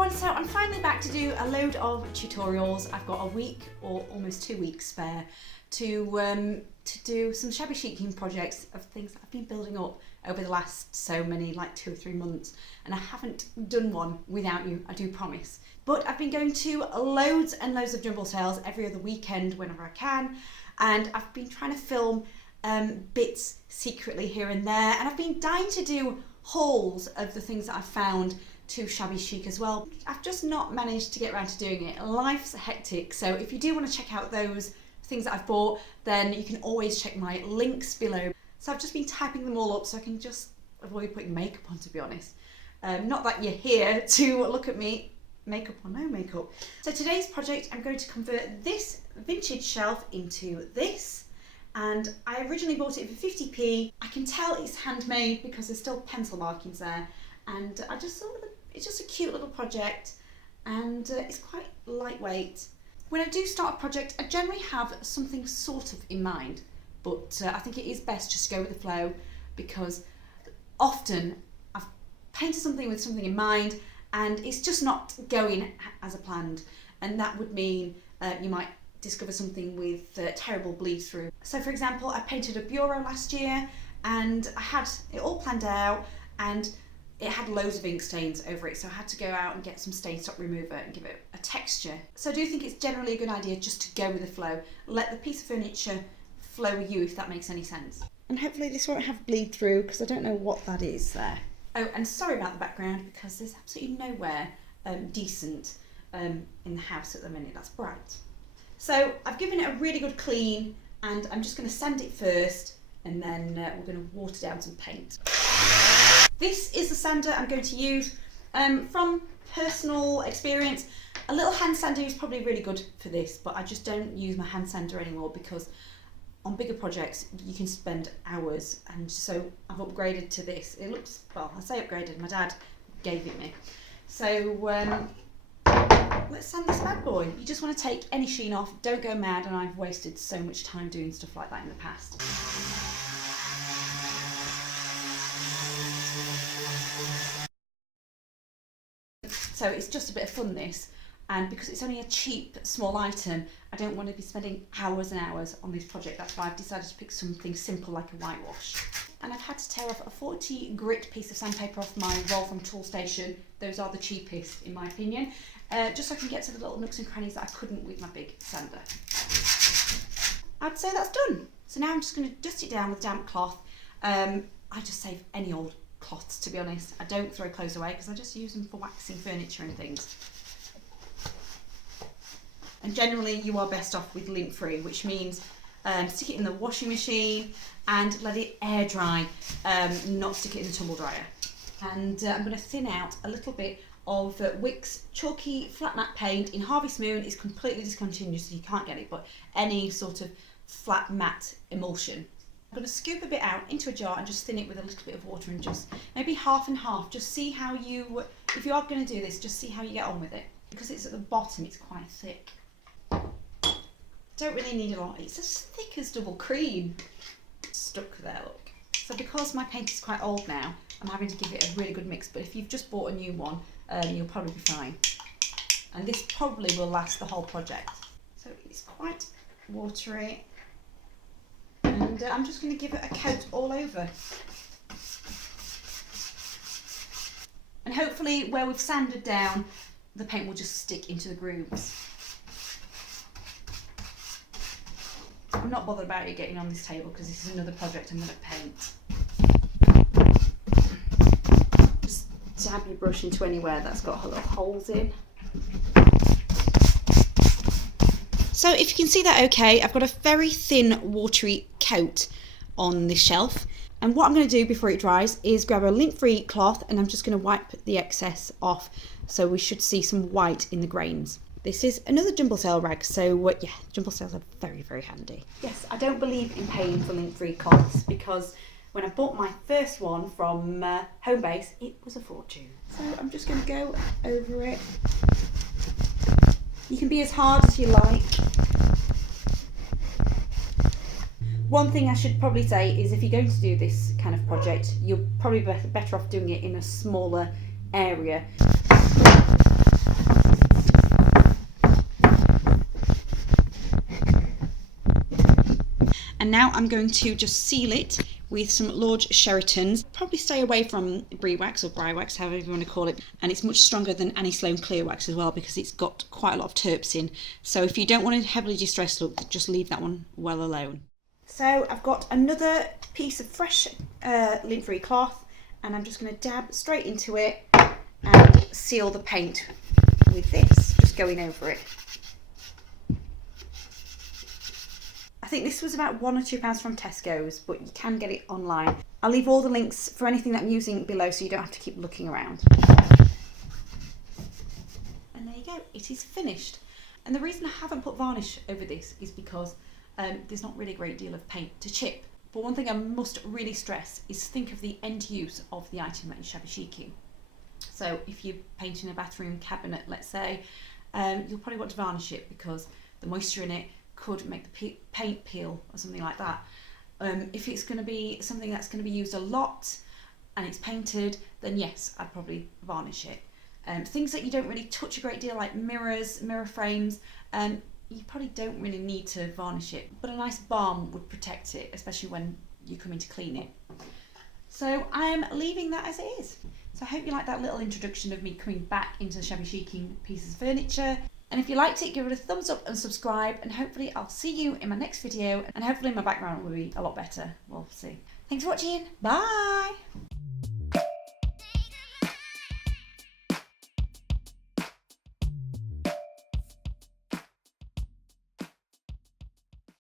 everyone, so I'm finally back to do a load of tutorials. I've got a week or almost 2 weeks spare to do some shabby chic projects of things that I've been building up over the last so many, like 2 or 3 months, and I haven't done one without you, I do promise. But I've been going to loads and loads of jumble sales every other weekend whenever I can, and I've been trying to film bits secretly here and there, and I've been dying to do hauls of the things that I've found to shabby chic as well. I've just not managed to get around to doing it. Life's hectic, so if you do want to check out those things that I've bought, then you can always check my links below. So I've just been typing them all up so I can just avoid putting makeup on, to be honest. Not that you're here to look at me, makeup or no makeup. So today's project, I'm going to convert this vintage shelf into this. And I originally bought it for 50p. I can tell it's handmade because there's still pencil markings there. And I just thought it's just a cute little project, and it's quite lightweight. When I do start a project, I generally have something sort of in mind, but I think it is best just to go with the flow, because often I've painted something with something in mind and it's just not going as I planned, and that would mean you might discover something with terrible bleed through. So for example, I painted a bureau last year and I had it all planned out, and it had loads of ink stains over it, so I had to go out and get some stain stop remover and give it a texture. So I do think it's generally a good idea just to go with the flow. Let the piece of furniture flow with you, if that makes any sense. And hopefully this won't have bleed through, because I don't know what that is there. Oh, and sorry about the background, because there's absolutely nowhere decent in the house at the minute. That's bright. So I've given it a really good clean, and I'm just going to sand it first, and then we're going to water down some paint. This is the sander I'm going to use. From personal experience, a little hand sander is probably really good for this, but I just don't use my hand sander anymore because on bigger projects you can spend hours, and so I've upgraded to this. It looks, well, I say upgraded, my dad gave it me. So let's sand this bad boy. You just want to take any sheen off, don't go mad, and I've wasted so much time doing stuff like that in the past. So it's just a bit of fun, this, and because it's only a cheap small item, I don't want to be spending hours and hours on this project. That's why I've decided to pick something simple like a whitewash. And I've had to tear off a 40 grit piece of sandpaper off my roll from Toolstation. Those are the cheapest in my opinion, just so I can get to the little nooks and crannies that I couldn't with my big sander. I'd say that's done. So now I'm just going to dust it down with damp cloth. I just save any old cloths, to be honest. I don't throw clothes away because I just use them for waxing furniture and things. And generally you are best off with lint free, which means stick it in the washing machine and let it air dry, not stick it in the tumble dryer. And I'm going to thin out a little bit of Wick's chalky flat matte paint in Harvest Moon. Is completely discontinued, so you can't get it, but any sort of flat matte emulsion. I'm going to scoop a bit out into a jar and just thin it with a little bit of water, and just maybe half and half. Just see how you, if you are going to do this, just see how you get on with it. Because it's at the bottom, it's quite thick. Don't really need a lot. It's as thick as double cream. Stuck there, look. So because my paint is quite old now, I'm having to give it a really good mix. But if you've just bought a new one, you'll probably be fine. And this probably will last the whole project. So it's quite watery. And I'm just going to give it a coat all over. And hopefully where we've sanded down, the paint will just stick into the grooves. I'm not bothered about it getting on this table because this is another project I'm going to paint. Just dab your brush into anywhere that's got little holes in. So if you can see that okay, I've got a very thin watery coat on this shelf, and what I'm going to do before it dries is grab a lint-free cloth and I'm just going to wipe the excess off, so we should see some white in the grains. This is another jumble sale rag, so yeah, jumble sales are very, very handy. Yes, I don't believe in paying for lint-free cloths because when I bought my first one from Homebase, it was a fortune. So I'm just going to go over it. You can be as hard as you like. One thing I should probably say is if you're going to do this kind of project, you're probably better off doing it in a smaller area. And now I'm going to just seal it with some Lord Sheratons. Probably stay away from brie wax or brie wax, however you want to call it. And it's much stronger than Annie Sloan clear wax as well, because it's got quite a lot of terps in. So if you don't want a heavily distressed look, just leave that one well alone. So I've got another piece of fresh lint-free cloth, and I'm just going to dab straight into it and seal the paint with this, just going over it. I think this was about £1 or £2 from Tesco's, but you can get it online. I'll leave all the links for anything that I'm using below, so you don't have to keep looking around. And there you go, it is finished. And the reason I haven't put varnish over this is because there's not really a great deal of paint to chip. But one thing I must really stress is think of the end use of the item that you're shabby chicing. So if you're painting a bathroom cabinet, let's say, you'll probably want to varnish it because the moisture in it could make the paint peel or something like that. If it's going to be something that's going to be used a lot and it's painted, then yes, I'd probably varnish it. Things that you don't really touch a great deal, like mirrors, mirror frames, you probably don't really need to varnish it, but a nice balm would protect it, especially when you come in to clean it. So I'm leaving that as it is. So I hope you like that little introduction of me coming back into the shabby chicing pieces of furniture. And if you liked it, give it a thumbs up and subscribe, and hopefully I'll see you in my next video, and hopefully my background will be a lot better. We'll see. Thanks for watching. Bye!